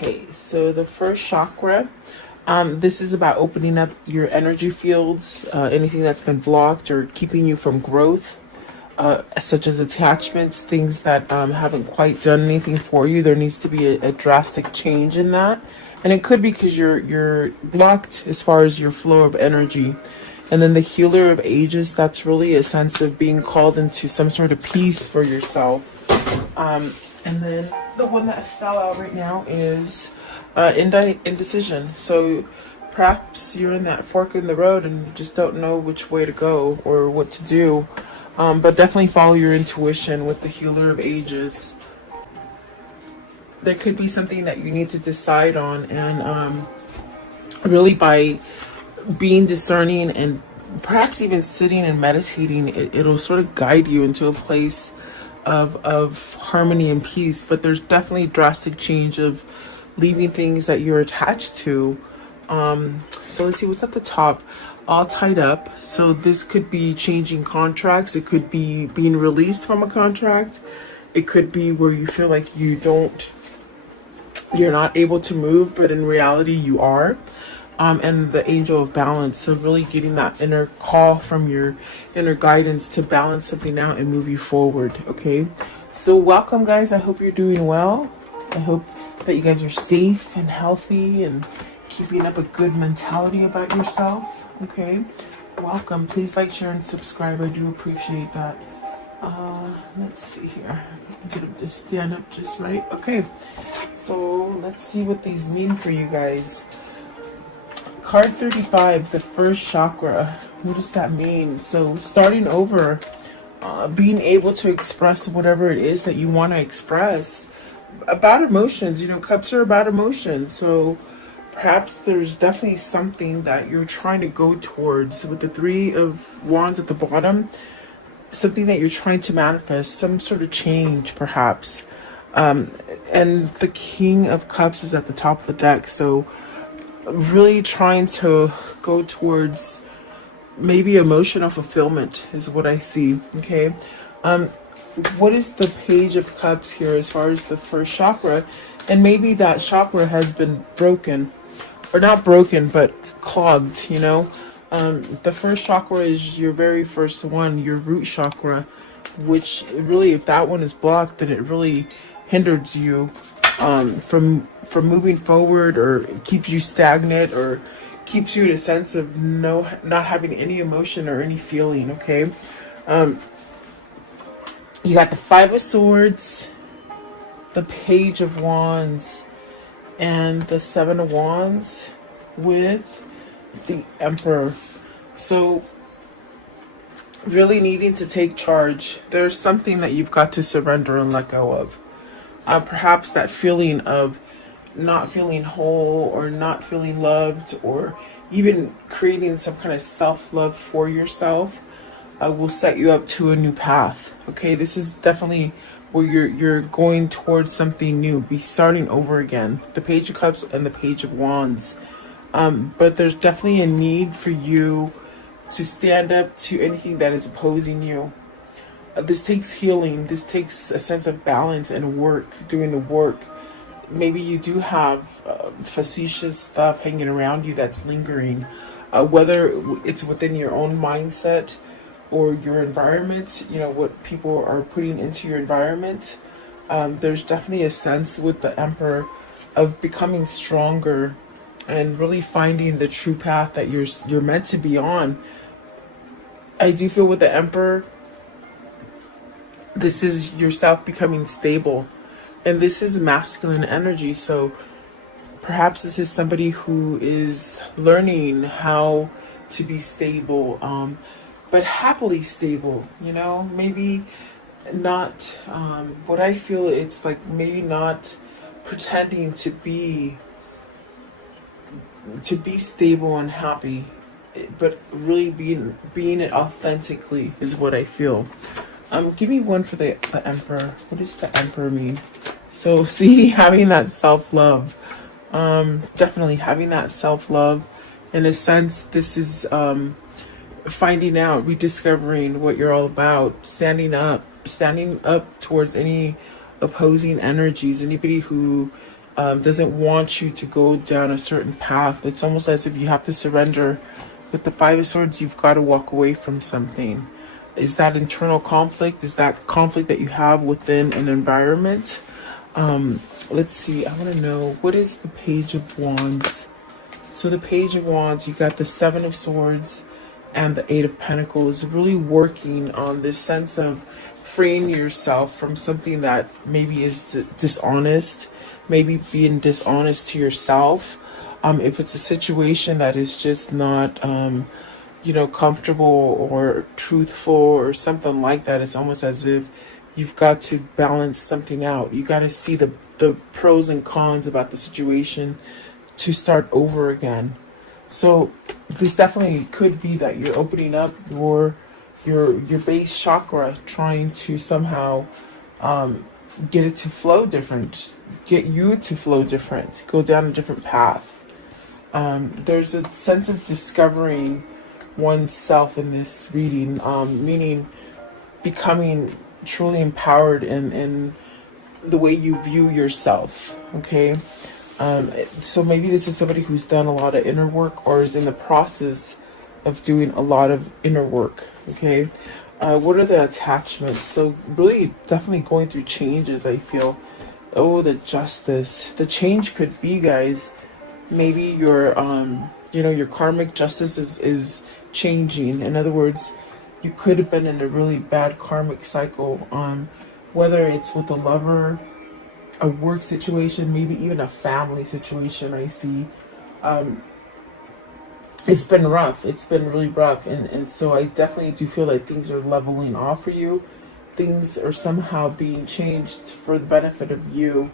Okay, so the first chakra, this is about opening up your energy fields, anything that's been blocked or keeping you from growth, such as attachments, things that haven't quite done anything for you. There needs to be a drastic change in that. And it could be because you're blocked as far as your flow of energy. And then the healer of ages, that's really a sense of being called into some sort of peace for yourself. And then the one that fell out right now is indecision. So perhaps you're in that fork in the road and you just don't know which way to go or what to do. But definitely follow your intuition with the healer of ages. There could be something that you need to decide on, and really by being discerning and perhaps even sitting and meditating, it'll sort of guide you into a place of harmony and peace. But there's definitely drastic change of leaving things that you're attached to. So let's see what's at the top. All tied up. So this could be changing contracts. It could be being released from a contract. It could be where you feel like you're not able to move, but in reality you are. And the angel of balance. So really getting that inner call from your inner guidance to balance something out and move you forward. Okay. So welcome, guys. I hope you're doing well. I hope that you guys are safe and healthy and keeping up a good mentality about yourself. Okay. Welcome. Please like, share, and subscribe. I do appreciate that. Let's see here. Get this stand up just right. Okay. So let's see what these mean for you guys. Card 35, the first chakra. What does that mean? So starting over, being able to express whatever it is that you want to express about emotions. You know, cups are about emotions. So perhaps there's definitely something that you're trying to go towards with the Three of Wands at the bottom. Something that you're trying to manifest, some sort of change perhaps. And the King of Cups is at the top of the deck. So really trying to go towards maybe emotional fulfillment is what I see. Okay. What is the Page of Cups here as far as the first chakra? And maybe that chakra has been broken, or not broken, but clogged, you know. The first chakra is your very first one, your root chakra, which really, if that one is blocked, then it really hinders you from moving forward, or keeps you stagnant, or keeps you in a sense of not having any emotion or any feeling. Okay. You got the Five of Swords, the Page of Wands, and the Seven of Wands with the Emperor. So really needing to take charge. There's something that you've got to surrender and let go of. Perhaps that feeling of not feeling whole, or not feeling loved, or even creating some kind of self-love for yourself will set you up to a new path. Okay, this is definitely where you're going towards something new, be starting over again. The Page of Cups and the Page of Wands. But there's definitely a need for you to stand up to anything that is opposing you. This takes healing. This takes a sense of balance and work, doing the work. Maybe you do have facetious stuff hanging around you that's lingering, whether it's within your own mindset or your environment, you know, what people are putting into your environment. There's definitely a sense with the Emperor of becoming stronger and really finding the true path that you're meant to be on. I do feel with the Emperor, this is yourself becoming stable, and this is masculine energy. So perhaps this is somebody who is learning how to be stable, but happily stable, you know. Maybe not what I feel, it's like maybe not pretending to be stable and happy, but really being it authentically is what I feel. Give me one for the Emperor. What does the Emperor mean? So see, having that self-love, definitely having that self-love. In a sense, this is finding out, rediscovering what you're all about, standing up towards any opposing energies, anybody who doesn't want you to go down a certain path. It's almost as if you have to surrender. With the Five of Swords, you've got to walk away from something. Is that internal conflict? Is that conflict that you have within an environment? Let's see. I want to know, what is the Page of Wands? So the Page of Wands, you got the Seven of Swords and the Eight of Pentacles, really working on this sense of freeing yourself from something that maybe is dishonest, maybe being dishonest to yourself. If it's a situation that is just not, you know, comfortable or truthful or something like that, it's almost as if you've got to balance something out. You got to see the pros and cons about the situation to start over again. So this definitely could be that you're opening up your base chakra, trying to somehow get it to flow different, get you to flow different, go down a different path. There's a sense of discovering oneself in this reading, meaning becoming truly empowered in the way you view yourself. Okay. So maybe this is somebody who's done a lot of inner work or is in the process of doing a lot of inner work. Okay. What are the attachments? So really definitely going through changes, I feel. Oh, the Justice. The change could be, guys, maybe your you know, your karmic justice is changing. In other words, you could have been in a really bad karmic cycle, whether it's with a lover, a work situation, maybe even a family situation. I see it's been rough. It's been really rough, and so I definitely do feel like things are leveling off for you. Things are somehow being changed for the benefit of you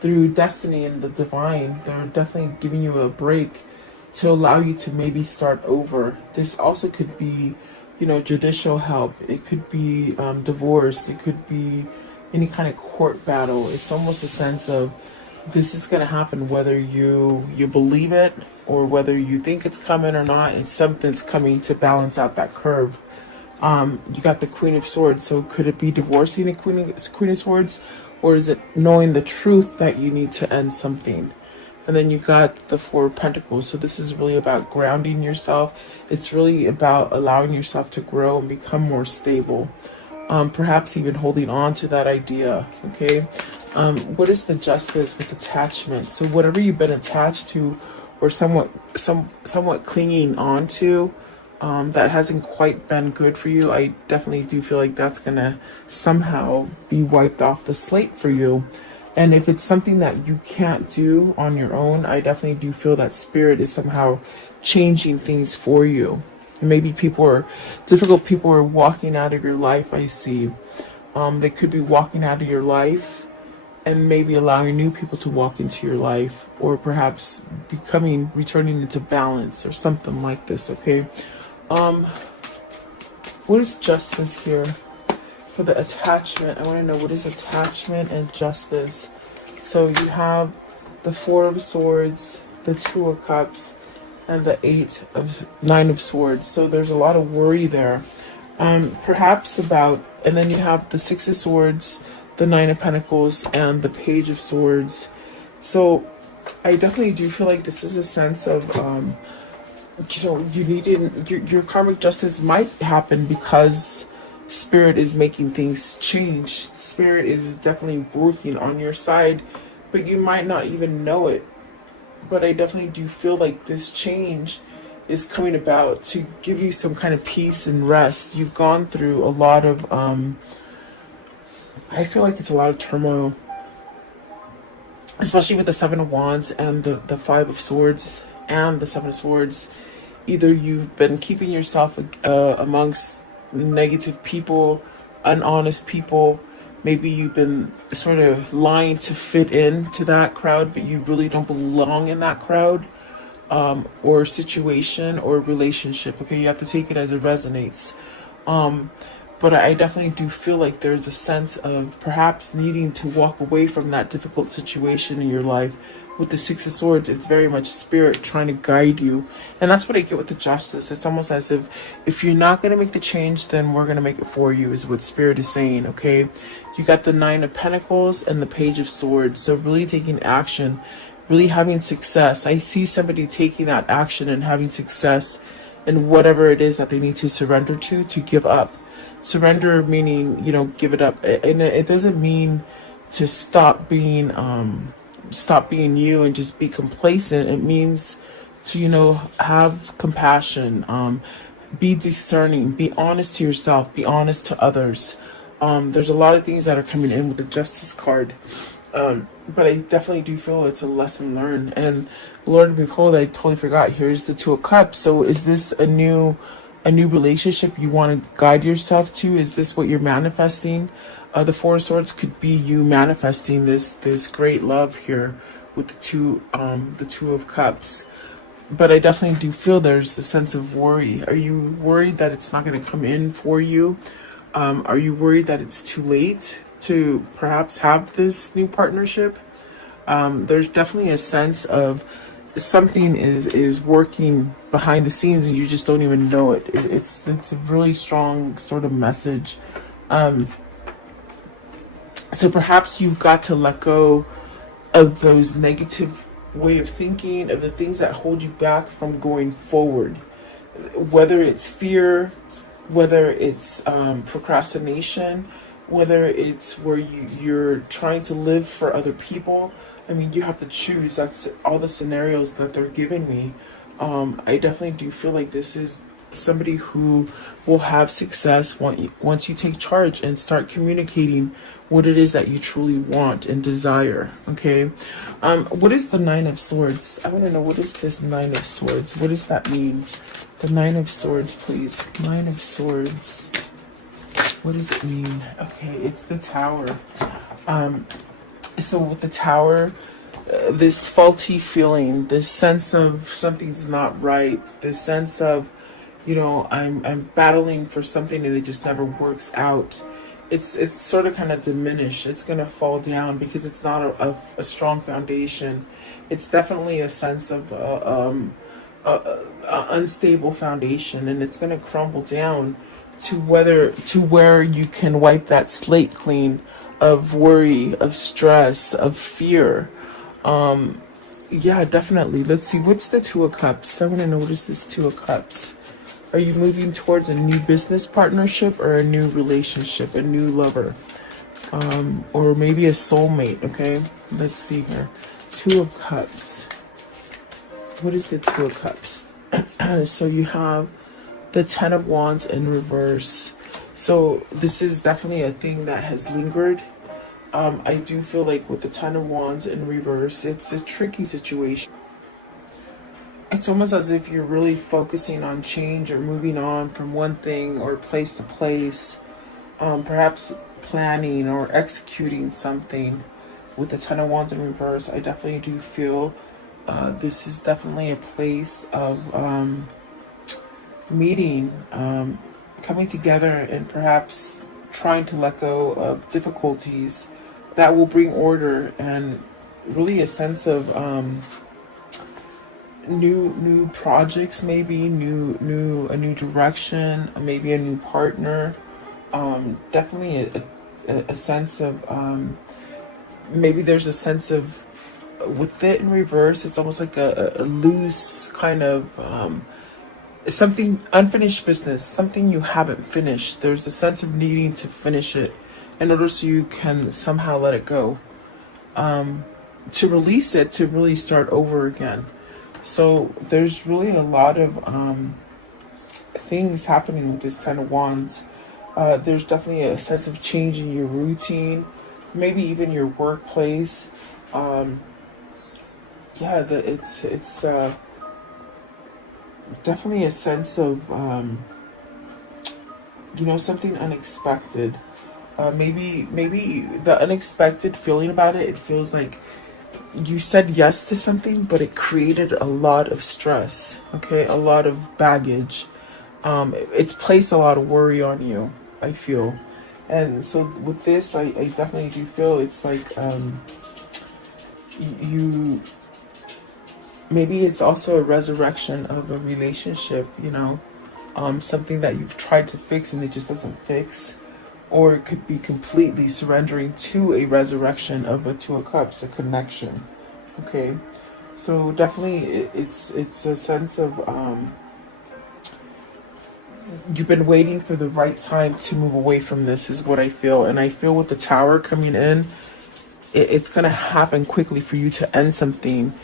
through destiny and the divine. They're definitely giving you a break to allow you to maybe start over. This also could be, you know, judicial help. It could be divorce. It could be any kind of court battle. It's almost a sense of this is going to happen whether you believe it or whether you think it's coming or not. It's something's coming to balance out that curve. You got the Queen of Swords. So could it be divorcing the Queen of Swords? Or is it knowing the truth that you need to end something? And then you got the Four of Pentacles. So this is really about grounding yourself. It's really about allowing yourself to grow and become more stable. Perhaps even holding on to that idea. Okay. What is the Justice with attachment? So whatever you've been attached to or somewhat clinging on to, that hasn't quite been good for you, I definitely do feel like that's gonna somehow be wiped off the slate for you. And if it's something that you can't do on your own, I definitely do feel that Spirit is somehow changing things for you. Maybe difficult people are walking out of your life, I see. They could be walking out of your life and maybe allowing new people to walk into your life, or perhaps returning into balance or something like this, okay? What is Justice here? For the attachment, I want to know what is attachment and justice. So you have the Four of Swords, the Two of Cups, and the Nine of Swords. So there's a lot of worry there. Perhaps about, and then you have the Six of Swords, the Nine of Pentacles, and the Page of Swords. So I definitely do feel like this is a sense of, you know, you needed, your karmic justice might happen because Spirit is making things change. Spirit is definitely working on your side, but you might not even know it. But I definitely do feel like this change is coming about to give you some kind of peace and rest. You've gone through a lot of, I feel like it's a lot of turmoil, especially with the Seven of Wands and the Five of Swords and the Seven of Swords. Either you've been keeping yourself amongst negative people, unhonest people. Maybe you've been sort of lying to fit into that crowd, but you really don't belong in that crowd, or situation or relationship. Okay, you have to take it as it resonates. but I definitely do feel like there's a sense of perhaps needing to walk away from that difficult situation in your life. With the Six of Swords, it's very much spirit trying to guide you. And that's what I get with the Justice. It's almost as if you're not going to make the change, then we're going to make it for you, is what spirit is saying, okay? You got the Nine of Pentacles and the Page of Swords. So really taking action, really having success. I see somebody taking that action and having success in whatever it is that they need to surrender to give up. Surrender meaning, you know, give it up. And it doesn't mean to stop being you and just be complacent. It means to, you know, have compassion, be discerning, be honest to yourself, be honest to others. There's a lot of things that are coming in with the Justice card, but I definitely do feel it's a lesson learned. And Lord, behold, I totally forgot, here's the Two of Cups. So is this a new relationship you want to guide yourself to? Is this what you're manifesting? The Four of Swords could be you manifesting this great love here with the Two of Cups. But I definitely do feel there's a sense of worry. Are you worried that it's not going to come in for you? Are you worried that it's too late to perhaps have this new partnership? There's definitely a sense of something is working behind the scenes and you just don't even know it. It's a really strong sort of message. So perhaps you've got to let go of those negative way of thinking, of the things that hold you back from going forward. Whether it's fear, whether it's procrastination, whether it's where you're trying to live for other people. I mean, you have to choose. That's all the scenarios that they're giving me. I definitely do feel like this is somebody who will have success once you take charge and start communicating what it is that you truly want and desire. Okay, what is the Nine of Swords? I want to know, what is this Nine of Swords? What does that mean? The Nine of Swords, please. Nine of Swords. What does it mean? Okay, it's the Tower. So with the Tower, this faulty feeling, this sense of something's not right, this sense of, you know, I'm battling for something and it just never works out. It's sort of kind of diminished. It's going to fall down because it's not a strong foundation. It's definitely a sense of a unstable foundation, and it's going to crumble down to where you can wipe that slate clean of worry, of stress, of fear. Yeah, definitely. Let's see, what's the Two of Cups? I want to know, what is this Two of Cups? Are you moving towards a new business partnership or a new relationship, a new lover? Or maybe a soulmate, okay? Let's see here. Two of Cups. What is the Two of Cups? So you have the Ten of Wands in reverse. So this is definitely a thing that has lingered. I do feel like with the Ten of Wands in reverse, it's a tricky situation. It's almost as if you're really focusing on change or moving on from one thing or place to place. Perhaps planning or executing something. With the Ten of Wands in reverse, I definitely do feel this is definitely a place of meeting, coming together, and perhaps trying to let go of difficulties that will bring order and really a sense of new projects, maybe a new direction, maybe a new partner. Definitely a sense of maybe there's a sense of, with it in reverse, it's almost like a loose kind of something, unfinished business, something you haven't finished. There's a sense of needing to finish it in order so you can somehow let it go, to release it, to really start over again. So there's really a lot of things happening with this Ten of Wands. There's definitely a sense of change in your routine, maybe even your workplace. Yeah, it's definitely a sense of you know, something unexpected. Maybe the unexpected feeling about it. It feels like you said yes to something, but it created a lot of stress. Okay, a lot of baggage. It's placed a lot of worry on you. I feel. And so with this, I definitely do feel it's like you maybe it's also a resurrection of a relationship, you know, something that you've tried to fix and it just doesn't fix. Or it could be completely surrendering to a resurrection of a Two of Cups, a connection. Okay, so definitely it's a sense of you've been waiting for the right time to move away from this, is what I feel. And I feel with the Tower coming in, it's gonna happen quickly for you to end something,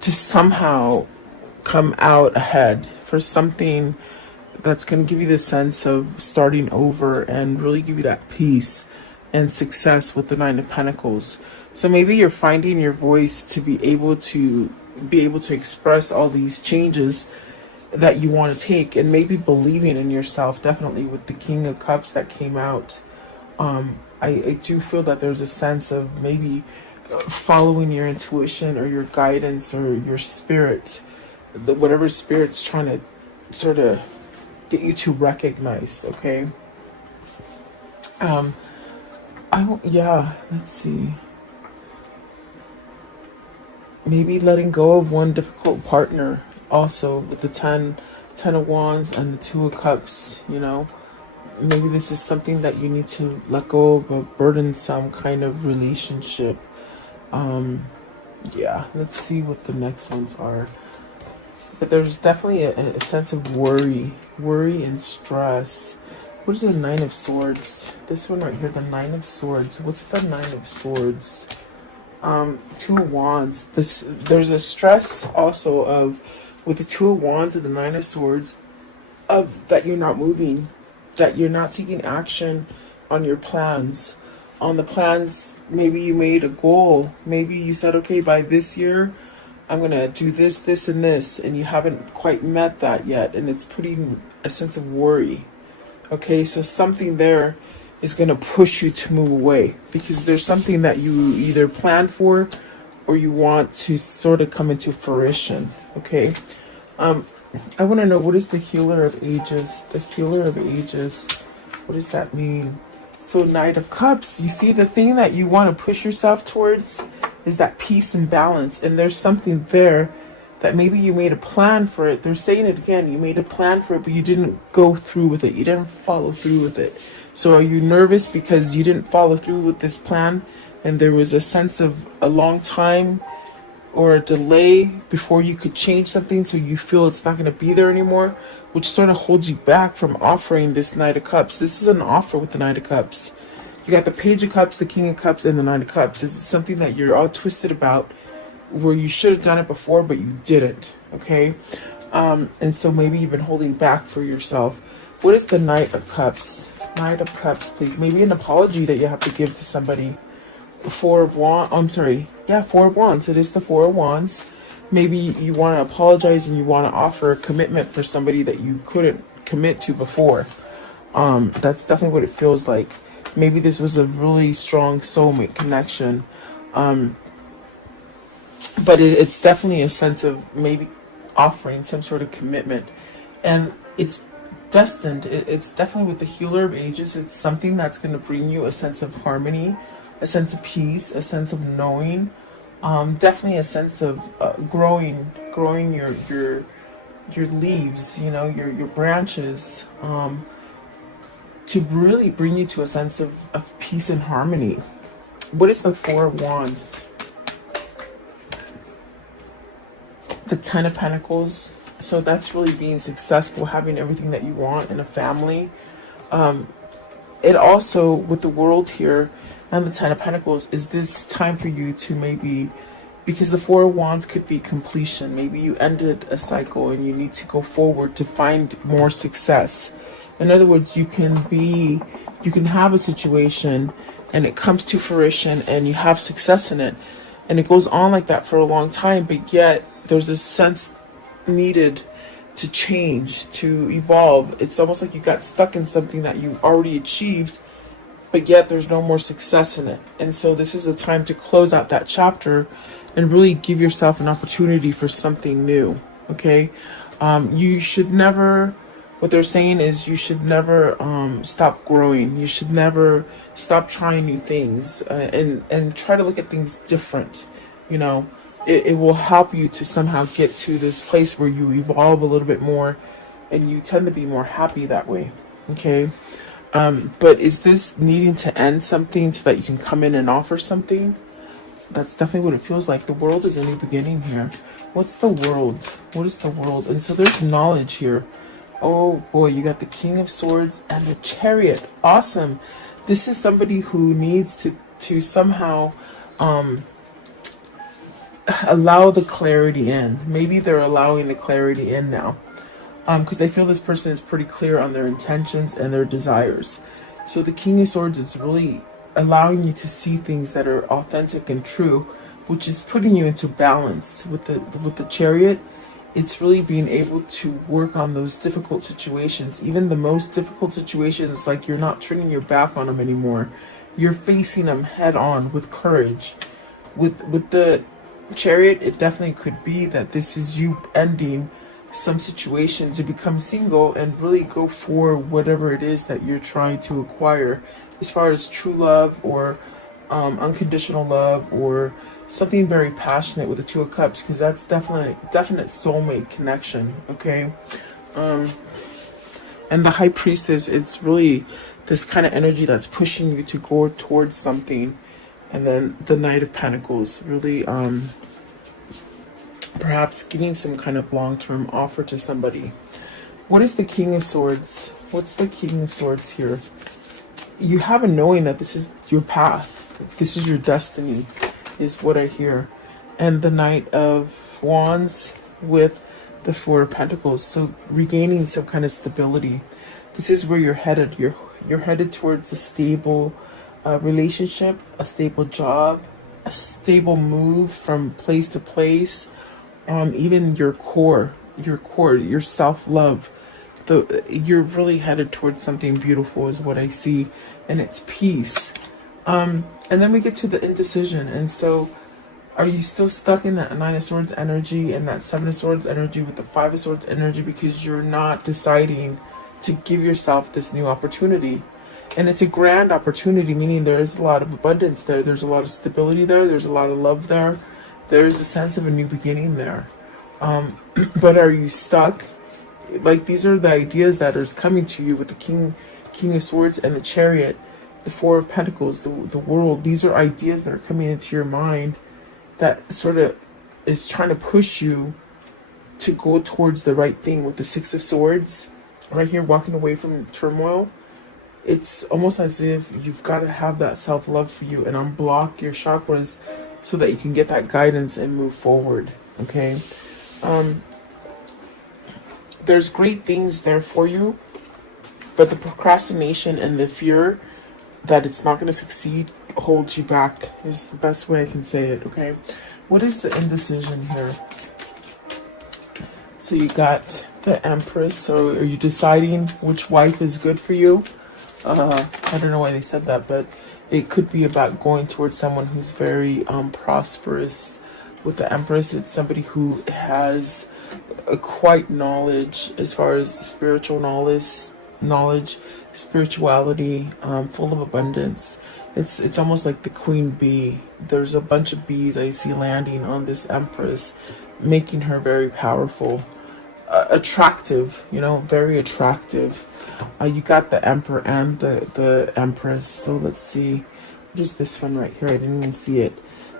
to somehow come out ahead for something that's going to give you the sense of starting over and really give you that peace and success with the Nine of Pentacles. So maybe you're finding your voice to be able to express all these changes that you want to take, and maybe believing in yourself, definitely with the King of Cups that came out. I do feel that there's a sense of maybe following your intuition or your guidance or your spirit, whatever spirit's trying to sort of get you to recognize. Okay. Let's see. Maybe letting go of one difficult partner also with the 10 of Wands and the Two of Cups, you know. Maybe this is something that you need to let go of, a burdensome kind of relationship. Let's see what the next ones are. But there's definitely a sense of worry and stress. What is the Nine of Swords? This one right here, the Nine of Swords. What's the Nine of Swords? Two of Wands. There's a stress also of, with the Two of Wands and the Nine of Swords, of that you're not moving, that you're not taking action on your plans. On the plans, maybe you made a goal. Maybe you said, okay, by this year, I'm going to do this, this, and this, and you haven't quite met that yet, and it's putting a sense of worry. Okay, so something there is going to push you to move away, because there's something that you either planned for or you want to sort of come into fruition. Okay, I want to know, what is the Healer of Ages? The Healer of Ages, what does that mean? So Knight of Cups, you see, the thing that you want to push yourself towards is that peace and balance. And there's something there that maybe you made a plan for it. They're saying it again. You made a plan for it, but you didn't go through with it. You didn't follow through with it. So are you nervous because you didn't follow through with this plan? And there was a sense of a long time or a delay before you could change something, so you feel it's not going to be there anymore, which sort of holds you back from offering this Knight of Cups. This is an offer with the Knight of Cups. You got the Page of Cups, the King of Cups, and the Knight of Cups. It's something that you're all twisted about, where you should have done it before, but you didn't. Okay? And so maybe you've been holding back for yourself. What is the Knight of Cups? Knight of Cups, please. Maybe an apology that you have to give to somebody. Four of Wands. Four of Wands. It is the Four of Wands. Maybe you want to apologize and you want to offer a commitment for somebody that you couldn't commit to before. That's definitely what it feels like. Maybe this was a really strong soulmate connection. But it's definitely a sense of maybe offering some sort of commitment. And it's destined. It's definitely with the Healer of Ages. It's something that's going to bring you a sense of harmony, a sense of peace, a sense of knowing. Definitely a sense of growing your leaves, you know, your branches, to really bring you to a sense of peace and harmony. What is the Four of Wands? The Ten of Pentacles. So that's really being successful, having everything that you want in a family. It also, with the World here and the Ten of Pentacles, is this time for you to maybe, because the Four of Wands could be completion. Maybe you ended a cycle and you need to go forward to find more success. In other words, you can have a situation and it comes to fruition and you have success in it. And it goes on like that for a long time, but yet there's a sense needed to change, to evolve. It's almost like you got stuck in something that you already achieved, but yet there's no more success in it. And so this is a time to close out that chapter and really give yourself an opportunity for something new. Okay? You should never what they're saying is you should never stop growing. You should never stop trying new things, and try to look at things different. You know, it will help you to somehow get to this place where you evolve a little bit more, and you tend to be more happy that way. Okay. But is this needing to end something so that you can come in and offer something? That's definitely what it feels like. The world is a new beginning here. What's the world? What is the world? And so there's knowledge here. Oh boy, you got the King of Swords and the Chariot. Awesome. This is somebody who needs to somehow allow the clarity in. Maybe they're allowing the clarity in now. Because I feel this person is pretty clear on their intentions and their desires. So the King of Swords is really allowing you to see things that are authentic and true, which is putting you into balance. With the Chariot, it's really being able to work on those difficult situations. Even the most difficult situations, like you're not turning your back on them anymore. You're facing them head on with courage. With the Chariot, it definitely could be that this is you ending some situation to become single and really go for whatever it is that you're trying to acquire, as far as true love or unconditional love, or something very passionate with the Two of Cups, because that's definite soulmate connection. Okay. And the High Priestess, it's really this kind of energy that's pushing you to go towards something. And then the Knight of Pentacles, really perhaps giving some kind of long-term offer to somebody. What is the King of Swords? What's the King of Swords here? You have a knowing that this is your path. This is your destiny, is what I hear. And the Knight of Wands with the Four of Pentacles. So regaining some kind of stability. This is where you're headed. You're headed towards a stable relationship, a stable job, a stable move from place to place. Even your core, your self-love, you're really headed towards something beautiful is what I see, and it's peace. And then we get to the indecision. And so are you still stuck in that Nine of Swords energy and that Seven of Swords energy with the Five of Swords energy, because you're not deciding to give yourself this new opportunity? And it's a grand opportunity, meaning there is a lot of abundance there. There's a lot of stability there. There's a lot of love there. There is a sense of a new beginning there. But are you stuck? Like, these are the ideas that are coming to you with the King of Swords and the Chariot, the Four of Pentacles, the world. These are ideas that are coming into your mind that sort of is trying to push you to go towards the right thing. With the Six of Swords right here, walking away from turmoil. It's almost as if you've got to have that self-love for you and unblock your chakras so that you can get that guidance and move forward. Okay. There's great things there for you, but the procrastination and the fear that it's not going to succeed holds you back, is the best way I can say it. Okay. What is the indecision here? So you got the Empress. So are you deciding which wife is good for you? I don't know why they said that, but it could be about going towards someone who's very prosperous. With the Empress, it's somebody who has quite knowledge as far as spiritual knowledge, spirituality, full of abundance. It's almost like the queen bee. There's a bunch of bees I see landing on this Empress, making her very powerful, attractive, very attractive. You got the Emperor and the Empress. So let's see. What is this one right here? I didn't even see it.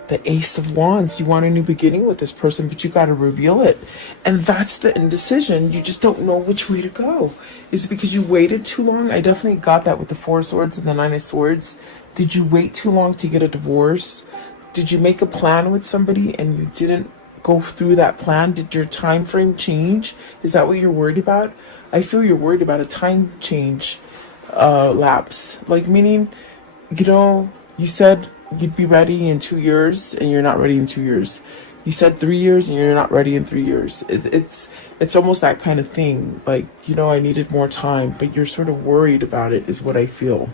The Ace of Wands. You want a new beginning with this person, but you got to reveal it. And that's the indecision. You just don't know which way to go. Is it because you waited too long? I definitely got that with the Four of Swords and the Nine of Swords. Did you wait too long to get a divorce? Did you make a plan with somebody and you didn't go through that plan? Did your time frame change? Is that what you're worried about? I feel you're worried about a time change lapse. Like, meaning, you said you'd be ready in 2 years and you're not ready in 2 years. You said 3 years and you're not ready in 3 years. It's almost that kind of thing. Like, I needed more time, but you're sort of worried about it, is what I feel.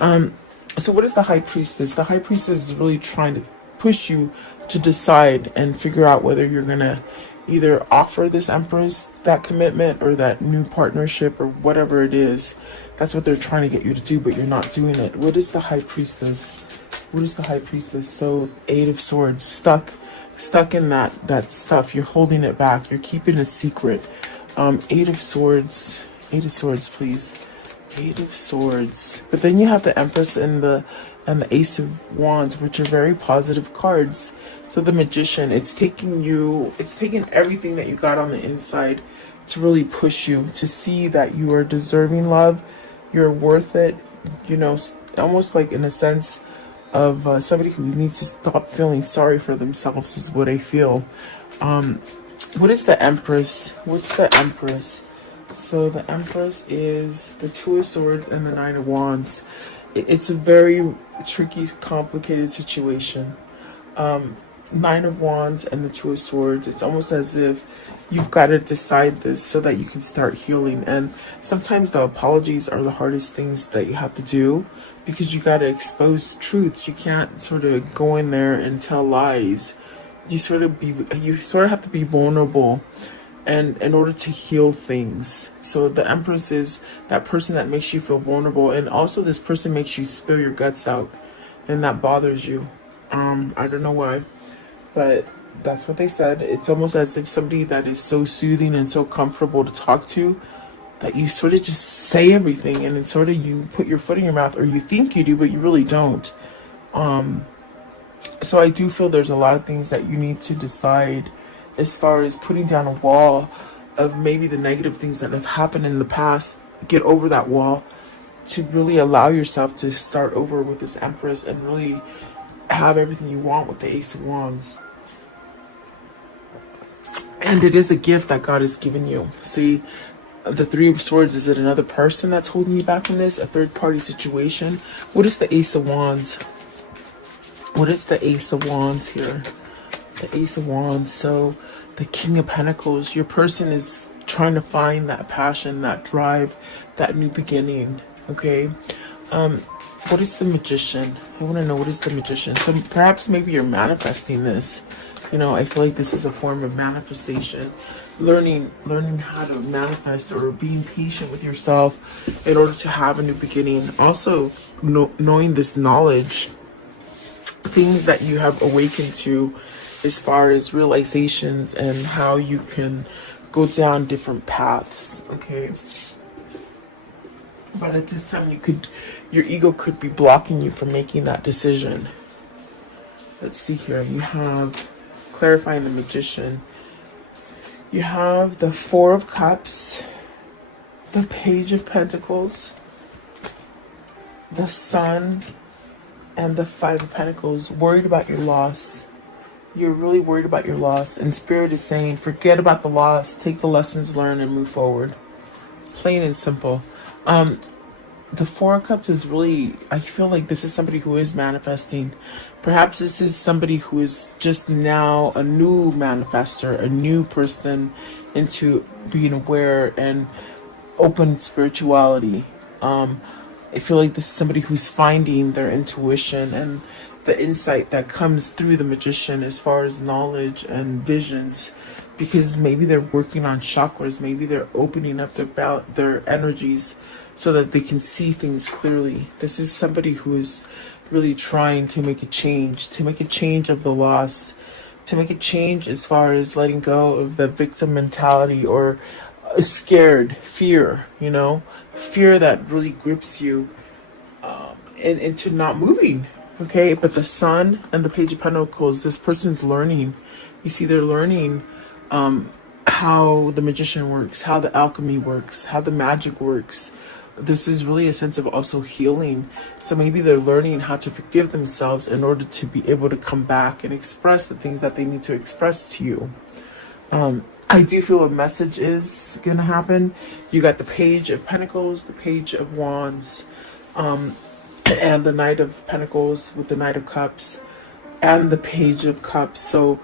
So what is the High Priestess? The High Priestess is really trying to push you to decide and figure out whether you're gonna either offer this Empress that commitment or that new partnership or whatever it is. That's what they're trying to get you to do, but you're not doing it. What is the High Priestess? What is the High Priestess? So 8 of Swords, stuck in that stuff. You're holding it back. You're keeping a secret. 8 of Swords. 8 of Swords, please. 8 of Swords. But then you have the Empress and the Ace of Wands, which are very positive cards. So the Magician, it's taking everything that you got on the inside to really push you to see that you are deserving love, you're worth it, you know, almost like in a sense of somebody who needs to stop feeling sorry for themselves is what I feel. What is the Empress? What's the Empress? So the Empress is the 2 of Swords and the 9 of Wands. It's a very tricky, complicated situation. 9 of Wands and the 2 of Swords. It's almost as if you've got to decide this so that you can start healing. And sometimes the apologies are the hardest things that you have to do, because you got to expose truths. You can't sort of go in there and tell lies. You sort of have to be vulnerable, and in order to heal things. So the Empress is that person that makes you feel vulnerable, and also this person makes you spill your guts out, and that bothers you. I don't know why, but that's what they said. It's almost as if somebody that is so soothing and so comfortable to talk to, that you sort of just say everything, and it's sort of, you put your foot in your mouth, or you think you do, but you really don't. So I do feel there's a lot of things that you need to decide as far as putting down a wall of maybe the negative things that have happened in the past. Get over that wall to really allow yourself to start over with this Empress and really have everything you want with the Ace of Wands. And it is a gift that God has given you. See, the 3 of Swords, is it another person that's holding you back in this? A third party situation? What is the Ace of Wands? What is the Ace of Wands here? The Ace of Wands. So the King of Pentacles, your person is trying to find that passion, that drive, that new beginning. Okay. What is the Magician? I want to know, what is the Magician? So perhaps maybe you're manifesting this. You know, I feel like this is a form of manifestation. Learning how to manifest, or being patient with yourself in order to have a new beginning. Also, knowing this knowledge, things that you have awakened to as far as realizations and how you can go down different paths. Okay. But at this time, your ego could be blocking you from making that decision. Let's see here. You have, clarifying the Magician, you have the 4 of Cups, the Page of Pentacles, the Sun, and the 5 of Pentacles. Worried about your loss. You're really worried about your loss, and Spirit is saying, forget about the loss, take the lessons learned and move forward. Plain and simple. The 4 of Cups is really, I feel like this is somebody who is manifesting. Perhaps this is somebody who is just now a new manifester, a new person into being aware and open spirituality. I feel like this is somebody who's finding their intuition and the insight that comes through the Magician as far as knowledge and visions, because maybe they're working on chakras, maybe they're opening up their energies so that they can see things clearly. This is somebody who is really trying to make a change of the loss, to make a change as far as letting go of the victim mentality, or scared fear, you know, fear that really grips you into not moving. Okay, but the Sun and the Page of Pentacles, this person's learning. You see, they're learning how the Magician works, how the alchemy works, how the magic works. This is really a sense of also healing. So maybe they're learning how to forgive themselves in order to be able to come back and express the things that they need to express to you. I do feel a message is going to happen. You got the Page of Pentacles, the Page of Wands, and the Knight of Pentacles with the Knight of Cups and the Page of Cups. So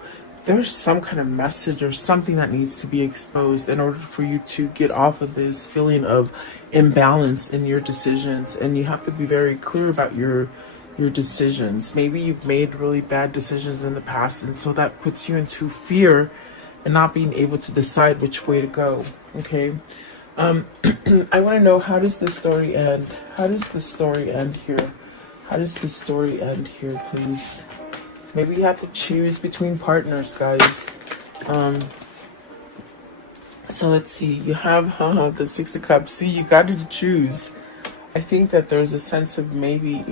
there's some kind of message or something that needs to be exposed in order for you to get off of this feeling of imbalance in your decisions. And you have to be very clear about your decisions. Maybe you've made really bad decisions in the past, and so that puts you into fear and not being able to decide which way to go. Okay. I want to know, how does this story end? How does the story end here? How does the story end here, please? Maybe you have to choose between partners, guys. So let's see. You have the Six of Cups. See, you got to choose. I think that there's a sense of maybe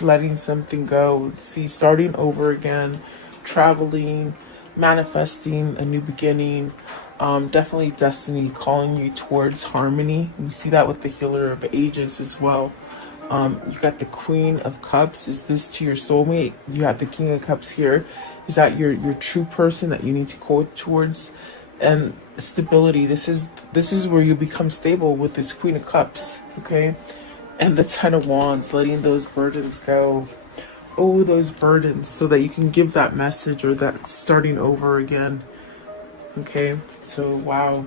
letting something go. See, starting over again, traveling, manifesting a new beginning. Definitely destiny calling you towards harmony. We see that with the Healer of Ages as well. You got the Queen of Cups. Is this to your soulmate? You have the King of Cups here. Is that your true person that you need to go towards? And stability. This is where you become stable with this Queen of Cups. Okay, and the Ten of Wands, letting those burdens go. Oh, those burdens, so that you can give that message, or that starting over again. Okay, so wow,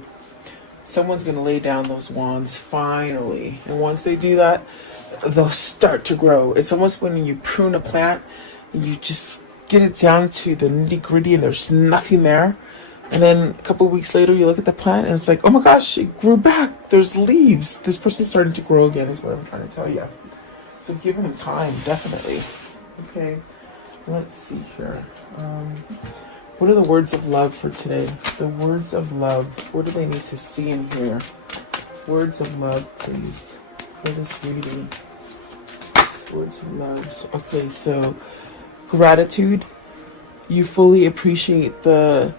someone's gonna lay down those wands finally, and once they do that, they'll start to grow. It's almost when you prune a plant and you just get it down to the nitty-gritty and there's nothing there, and then a couple of weeks later you look at the plant and it's like, oh my gosh, it grew back, there's leaves. This person's starting to grow again, is what I'm trying to tell you. So give them time, definitely. Okay, let's see here. What are the words of love for today? The words of love. What do they need to see in here? Words of love, please, for this reading. Words of love. Okay, so gratitude. You fully appreciate the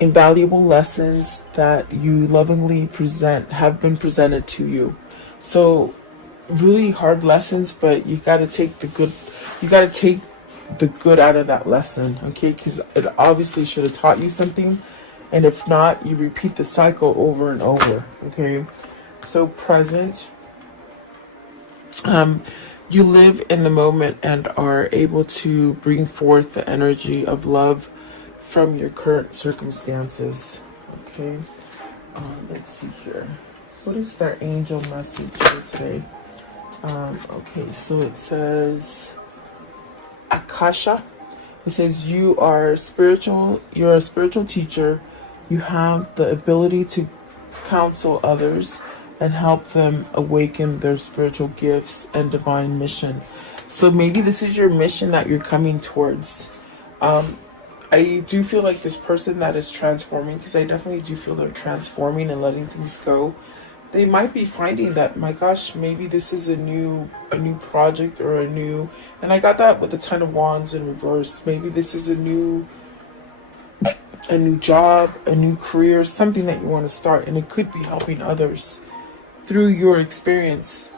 invaluable lessons that you lovingly have been presented to you. So really hard lessons, but you got to take the good. You got to take the good out of that lesson, okay? Because it obviously should have taught you something, and if not, you repeat the cycle over and over. Okay, so present. You live in the moment and are able to bring forth the energy of love from your current circumstances. Okay, let's see here. What is their angel message for today? Okay, so it says Akasha. It says you are spiritual. You're a spiritual teacher. You have the ability to counsel others and help them awaken their spiritual gifts and divine mission. So maybe this is your mission that you're coming towards. I do feel like this person that is transforming, because I definitely do feel they're transforming and letting things go. They might be finding that, my gosh, maybe this is a new project, or and I got that with the Ten of Wands in reverse. Maybe this is a new job, a new career, something that you want to start, and it could be helping others through your experience.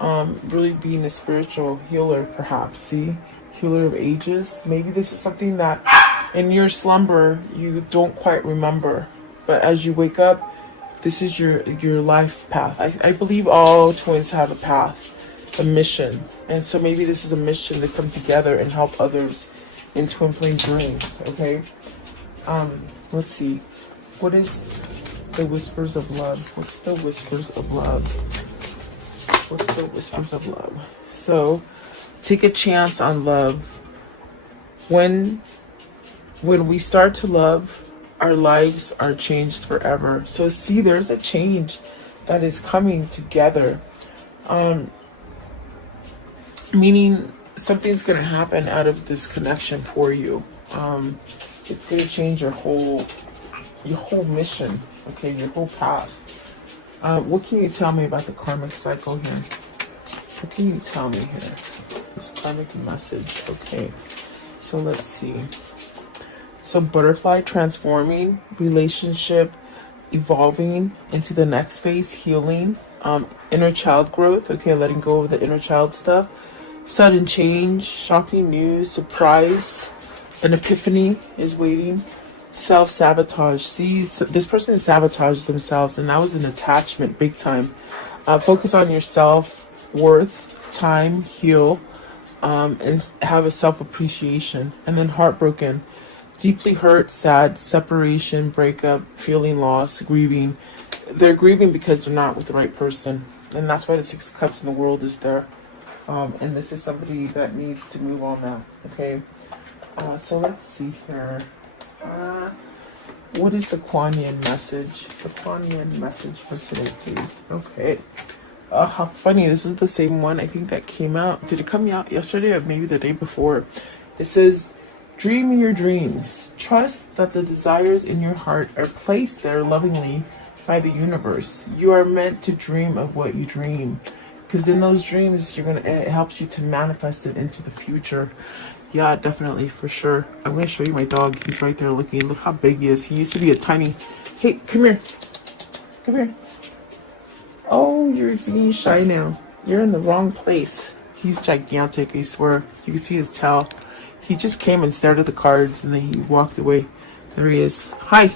Really being a spiritual healer, perhaps. See, Healer of Ages. Maybe this is something that in your slumber you don't quite remember, but as you wake up, this is your life path. I believe all twins have a path, a mission. And so maybe this is a mission to come together and help others in twin flame dreams, okay? Let's see. What is the whispers of love? What's the whispers of love? What's the whispers of love? So, take a chance on love. When we start to love, our lives are changed forever. So see, there's a change that is coming together. Meaning something's going to happen out of this connection for you. It's going to change your whole mission, okay, your whole path. What can you tell me about the karmic cycle here? What can you tell me here? This karmic message, okay. So let's see. So butterfly transforming, relationship evolving into the next phase, healing, inner child growth, okay, letting go of the inner child stuff, sudden change, shocking news, surprise, an epiphany is waiting, self-sabotage. See, so this person sabotaged themselves, and that was an attachment, big time. Focus on your self-worth, time, heal, and have a self-appreciation. And then heartbroken. Deeply hurt, sad, separation, breakup, feeling lost, grieving. They're grieving because they're not with the right person. And that's why the Six of Cups in the world is there. And this is somebody that needs to move on now. Okay. So let's see here. What is the Kuan Yin message? The Kuan Yin message for today, please. Okay. How funny. This is the same one I think that came out. Did it come out yesterday or maybe the day before? It says, dream your dreams. Trust that the desires in your heart are placed there lovingly by the universe. You are meant to dream of what you dream. Because in those dreams, it helps you to manifest it into the future. Yeah, definitely, for sure. I'm going to show you my dog. He's right there looking. Look how big he is. He used to be a tiny... Hey, come here. Come here. Oh, you're being shy now. You're in the wrong place. He's gigantic, I swear. You can see his tail. He just came and stared at the cards and then he walked away. There he is. Hi.